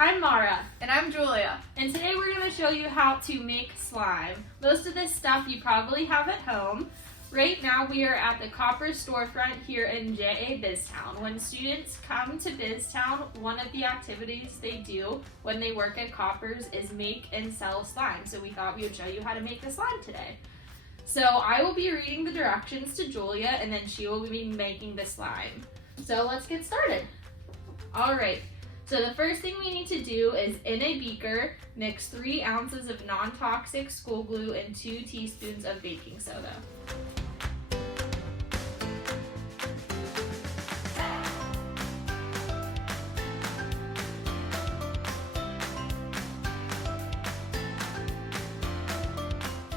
I'm Mara. And I'm Julia. And today we're going to show you how to make slime. Most of this stuff you probably have at home. Right now we are at the Koppers storefront here in JA BizTown. When students come to BizTown, one of the activities they do when they work at Koppers is make and sell slime. So we thought we would show you how to make the slime today. So I will be reading the directions to Julia and then she will be making the slime. So let's get started. All right. So the first thing we need to do is in a beaker, mix 3 ounces of non-toxic school glue and 2 teaspoons of baking soda.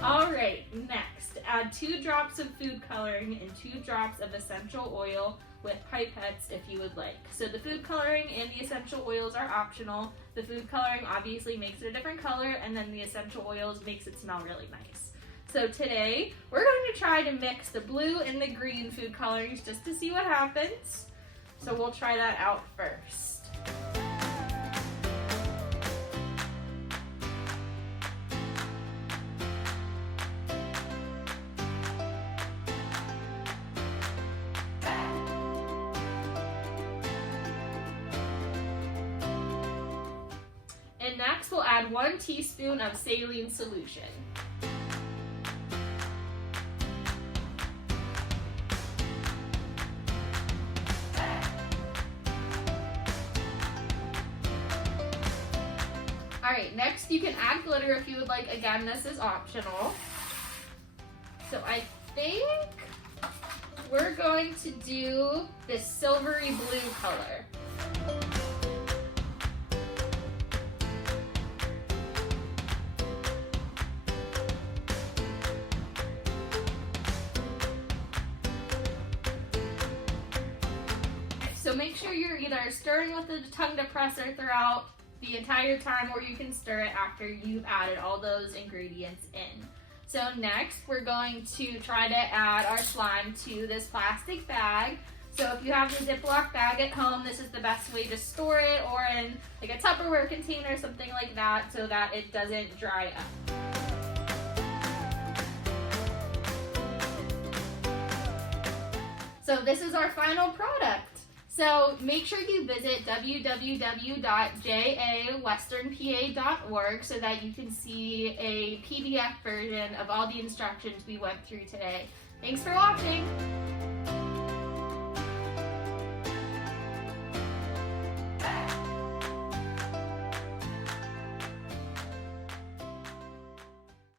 All right, next, add 2 drops of food coloring and 2 drops of essential oil with pipettes if you would like. So the food coloring and the essential oils are optional. The food coloring obviously makes it a different color, and then the essential oils makes it smell really nice. So today, we're going to try to mix the blue and the green food colorings just to see what happens. So we'll try that out first. And next we'll add 1 teaspoon of saline solution. Alright, next you can add glitter if you would like. Again, this is optional. So I think we're going to do this silvery blue color. So make sure you're either stirring with the tongue depressor throughout the entire time, or you can stir it after you've added all those ingredients in. So next, we're going to try to add our slime to this plastic bag. So if you have the Ziploc bag at home, this is the best way to store it, or in like a Tupperware container, something like that, so that it doesn't dry up. So this is our final product. So make sure you visit www.jawesternpa.org so that you can see a PDF version of all the instructions we went through today. Thanks for watching.